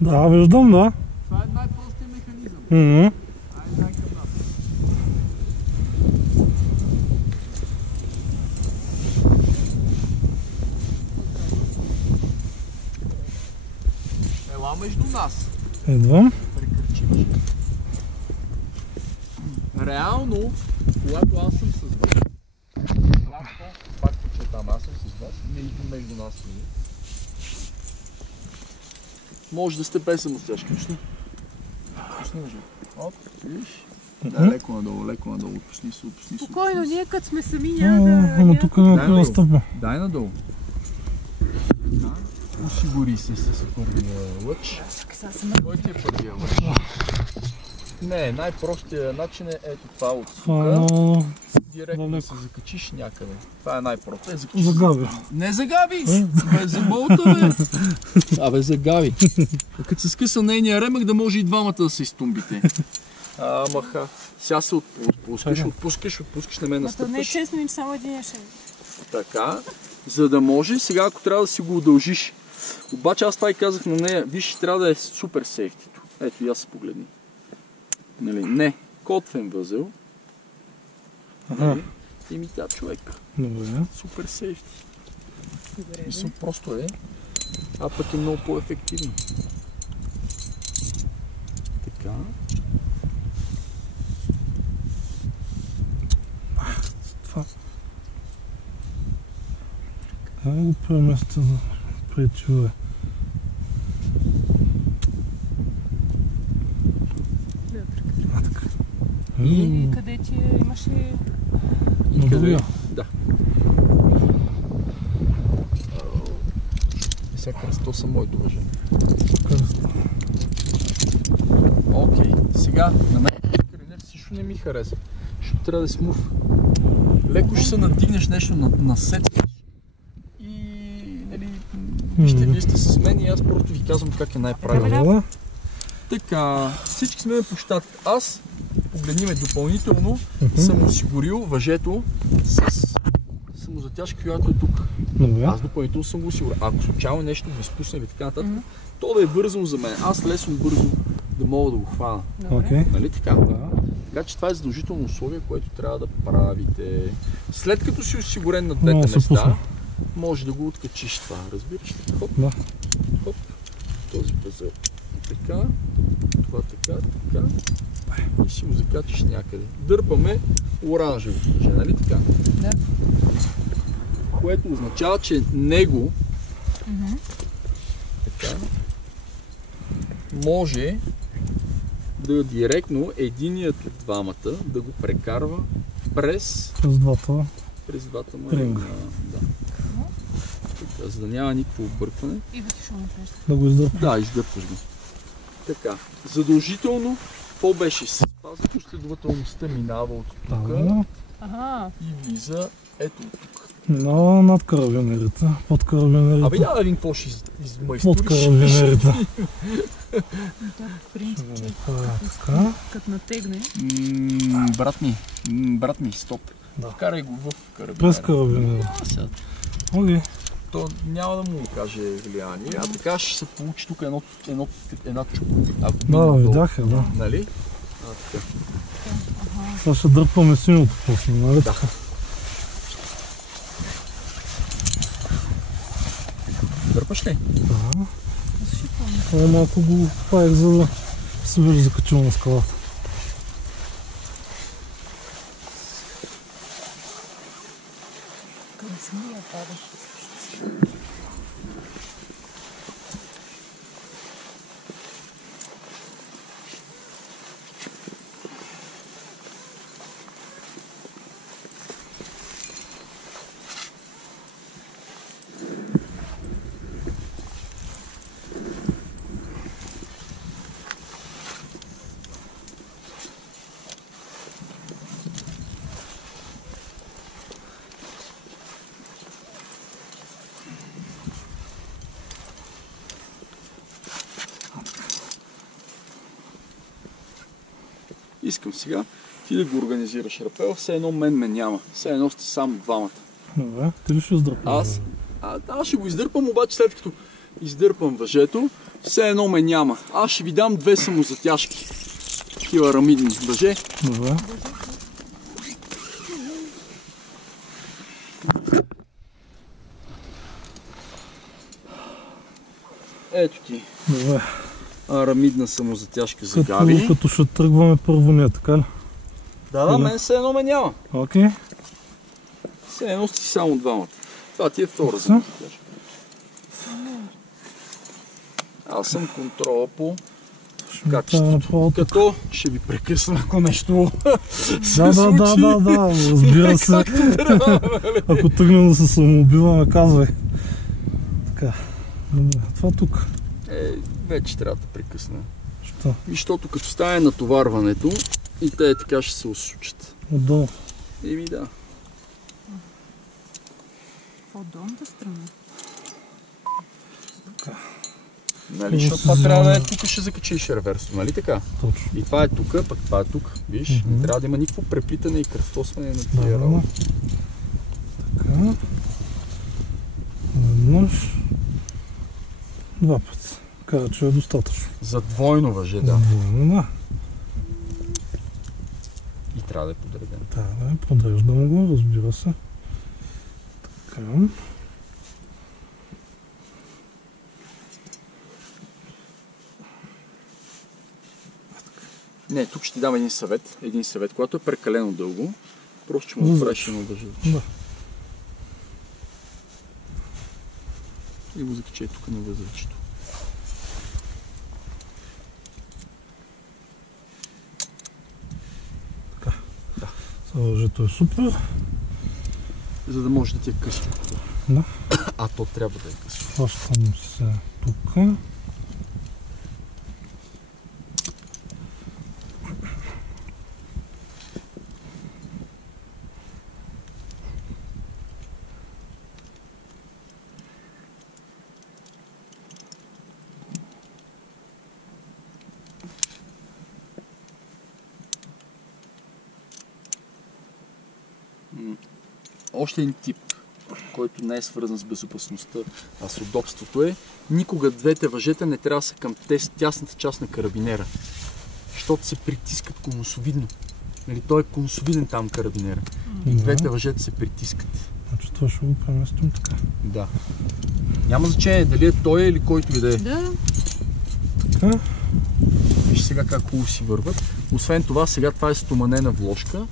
Да, виждам, да. Това е най-простият механизъм. Мгм. Айде, дай към нас. Ела между нас. Идвам. Прекърчиш. Реално, когато аз съм с вас, пак подчертам, аз съм с вас, между нас ние. Може да сте без самостяжки. Пусни. Пусни, мъже. Оп, виж. Да, леко надолу. Пусни се, опусни се. Спокойно, ние като сме сами няма да... Ама тук някой да стъпва. Дай надолу. Осигури се с първия лъч. Кой ти е първия лъч? Не, най-простият начин е ето това от тук. Директно да се закачиш някъде. Това е най-просто. Загави. Не загави! Бе, заболта, бе! Абе, загави. Като се скъса нейния ремък, да може и двамата да се изтумбите. Маха. Сега се отпускаш на мен настъпваш. Не е честно, им само един ще. Така. За да може, сега ако трябва да си го удължиш. Обаче аз това и казах на нея, виж, трябва да е супер сейфтито. Ето и аз се погледни. Нали? Не. Котвен възел. И ми тя човек. Добре. Супер сейфти. Мисля, просто е. А пък е много по-ефективно. Така. Това. Как да го преместя за пречове? И къде ти имаше... И къде? Да. И сега кръсто са моето уважение. Окей, сега на мен каринер също не ми хареса. Защото трябва да е смув. Леко ще се надигнеш нещо насетваш. И нали, вие сте с мен и аз просто ви казвам как е най-правилно. Така, всички сме по щат. Аз, погледниме допълнително, съм осигурил въжето с самозатяжка, която е тук. Аз допълнително съм го осигурил. Ако случайно нещо го изпусне или така нататък, то да е вързано за мен. Аз лесно бързо да мога да го хвана. Нали така? Така че това е задължително условие, което трябва да правите. След като си осигурен на двете места, може да го откачиш това. Разбираш ли? Хоп, хоп, този пазъл. Така, това така. И си го закачиш някъде. Дърпаме оранжево, нали така? Да. Което означава, че него така, може да директно единият от двамата да го прекарва през двата му ринга. Да. За да няма никакво объркване. И да ти шо направиш? Да го издърпаш? Да, издърпаш го. Така, задължително, какво беше? Спазва последователността, минава от тук и влиза ето от тук. Минава над карабинерите, под карабинерите. Абе, да видим какво ще измайсториш. Под карабинерите. Като натегне. Брат ми, стоп. Вкарай го в карабинера. През карабинера. Окей. То няма да му окаже влияние, а така ще се получи тук една чупка. Да, видях я, да. Нали? Сега ще дърпаме синьото после, нали? Да. Дърпаш ли? Да. Това малко го правих, за да се беше закачил на скалата. Къде си ми я падаш? Искам сега ти да го организираш рапел, все едно мен ме няма. Все едно сте само двамата. Добре, ти ли ще издърпаш? Аз ще го издърпам, обаче след като издърпам въжето, все едно ме няма. Аз ще ви дам 2 самозатяжки. Такива арамидни въже. Добре. Ето ти. Добре. Арамидна самозатяжка за Габи. Като ще тръгваме първо ние, така ли? Да, мен все едно ме няма. Окей. Все едно си само двамата. Това ти е втора самозатяжка. Аз съм контрола по качеството. Като ще ви прекъсна, ако нещо се случи. Да, разбира се. Ако тръгнем да се самоубиваме, казвай. Така. Добре, това тук. Вече трябва да прекъсна. Що? Защото като стане натоварването и те така ще се осучат. Отдолу. Еми да. В долната страна. Така. Нали, защото това трябва да е тук, ще закачиш реверсо, нали така? Точно. И това е тук, пък това е тук. Виж, не трябва да има никакво преплитане и кръстосване на тия работи. Така. Веднъж. 2 пъти. Каза, че е достатъчно. За двойно въже, да. За двойно, да. И трябва да е подреден. Да, подреждам го, разбира се. Така. Не, тук ще ти дам един съвет. Когато е прекалено дълго, просто ще му направиш едно въже. Да. И го закачай тук на възрачето. Така. Да. Въжето е супер. За да може да ти е късо. Да. А то трябва да е късо. Хващам се тук. Още един тип, който не е свързан с безопасността, а с удобството е, никога двете въжета не трябва да са към тясната част на карабинера, защото се притискат конусовидно. Нали, той е конусовиден там карабинера. И двете въжета се притискат. Значи това ще го преместим така. Да. Няма значение дали е той или който и да е. Да. Така. Виж сега как хубаво си върват. Освен това, сега това е стоманена вложка.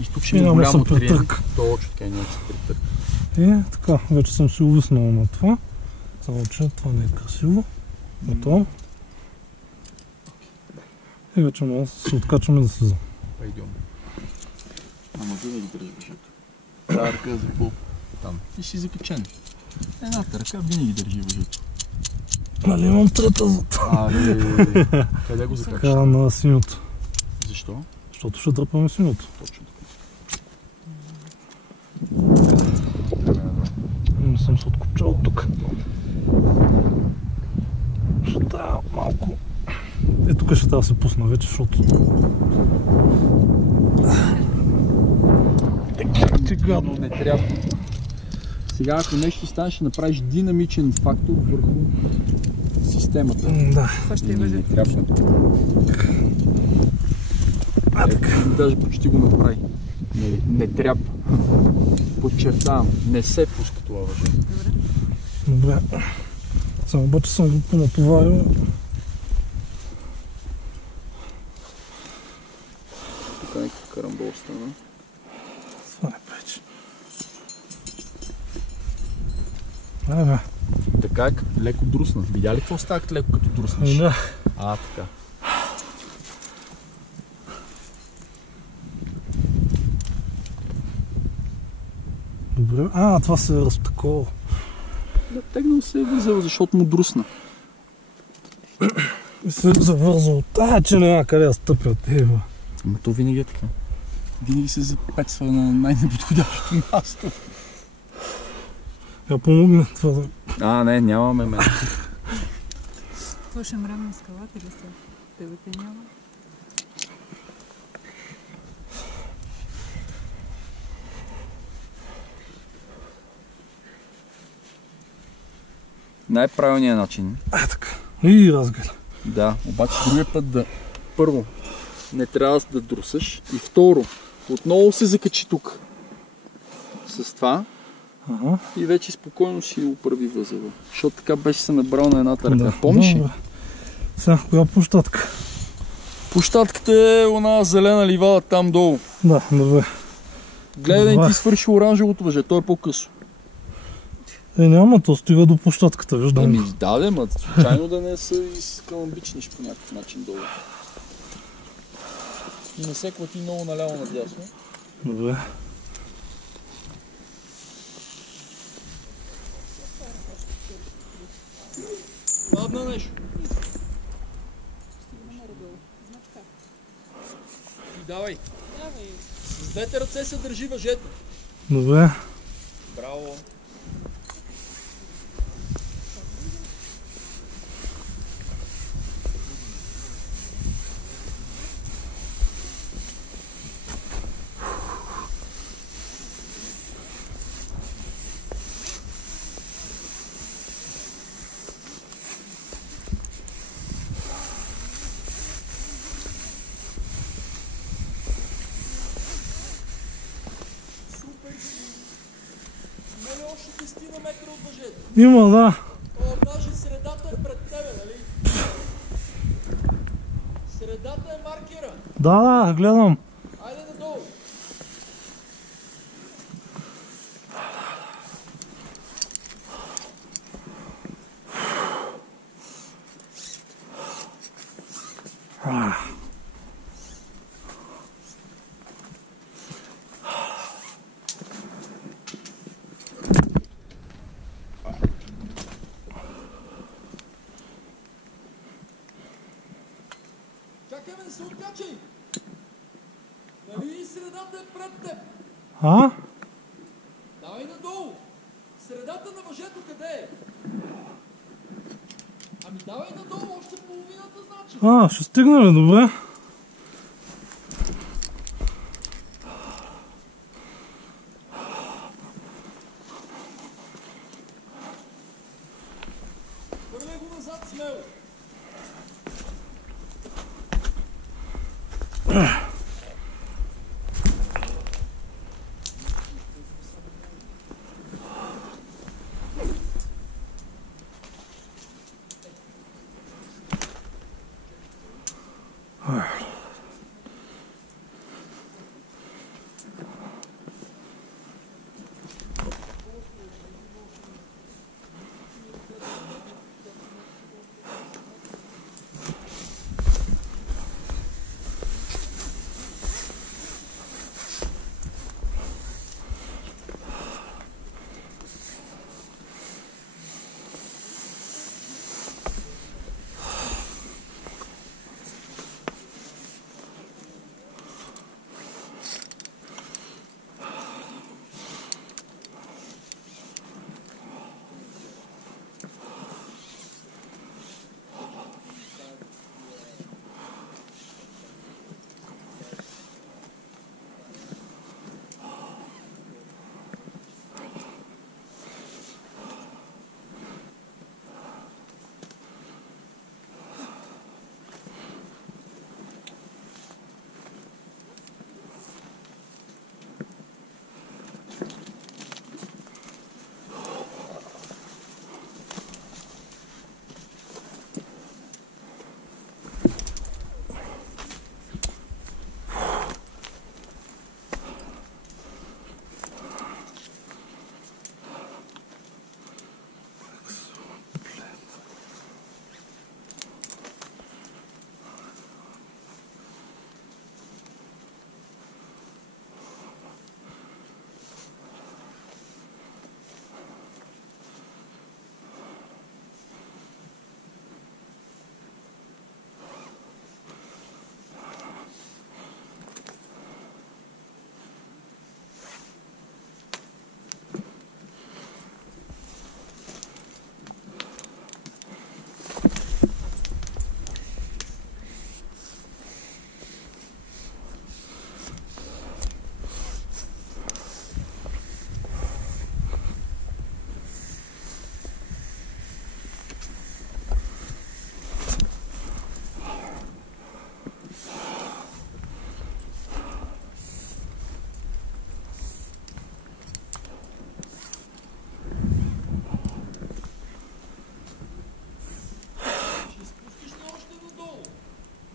И тук ще има голямо триен. Точно така, няма да се притърка. И така, вече съм си увиснал на това. Само че това не е красиво. Готово. И вече може да се откачваме да слизам. Пайдем. Ама винаги държи въжето. Тази ръка е за по там. Ти си закачен. Едната ръка винаги държи въжето. Нали имам трета зад. Къде го закачаш? Така на синьото. Защо? Защото ще дръпаме синьото. Точно така. Не съм се откопчал тук. Ще трябва малко. Тук ще трябва да се пусна вече, защото... Гадно не трябва. Сега ако нещо стане, ще направиш динамичен фактор върху системата. Да. Това ще е въже. Не трябва. Даже почти го направи. Не трябва. Подчертавам, не се пуска това въже. Добре. Само обаче съм го понатоварил. Тук някакъв карамбол стана. Това не пречи. Бе. Така е леко друсна. Видя ли какво става леко като друснеш? Да. Така. Добре. Това се е разтакова. Да, тегнал се е възел, защото му друсна. И се е завързал. Че няма къде да стъпят. Ама то винаги е така. Винаги се запецва на най-неподходящото място. Я помогна това да... Не, нямаме мен. Това ще мрамна скалата ли са? Тебе те няма? най-правилният начин. Така. И разгледа. Да, обаче другия път да... Първо, не трябва да друсаш. И второ, отново се закачи тук. С това. Ага. И вече спокойно си оправи възела. Защото така беше се набрал на едната ръка. Помниш ли? Сега, коя площадка? Площадката е она зелена ливада там долу. Да, добре. Гледай, ти свърши оранжевото въже, то е по-късо. Няма, то стига до площадката, виждам. Еми, да, ма случайно да не се изкаламбичнеш по някакъв начин долу. И не се клати много наляво надясно. Добре. Падна нещо. И давай. С двете ръце се държи въжето. Добре. Браво. Има ли още 10 метра от въжето? Има, да. О, даже средата е пред тебе, нали? Средата е маркера. Да, гледам. Айде надолу. Чакай ме да се откачай! Нали средата е пред теб? А? Давай надолу! Средата на въжето къде е? Ами давай надолу, още половината значи. Ще стигна ли? Добре. Хвърляй го назад смело.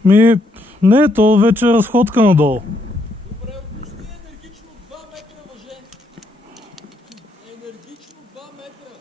Не, то вече е разходка надолу. Добре, отпусти енергично 2 метра, мъже. Енергично 2 метра.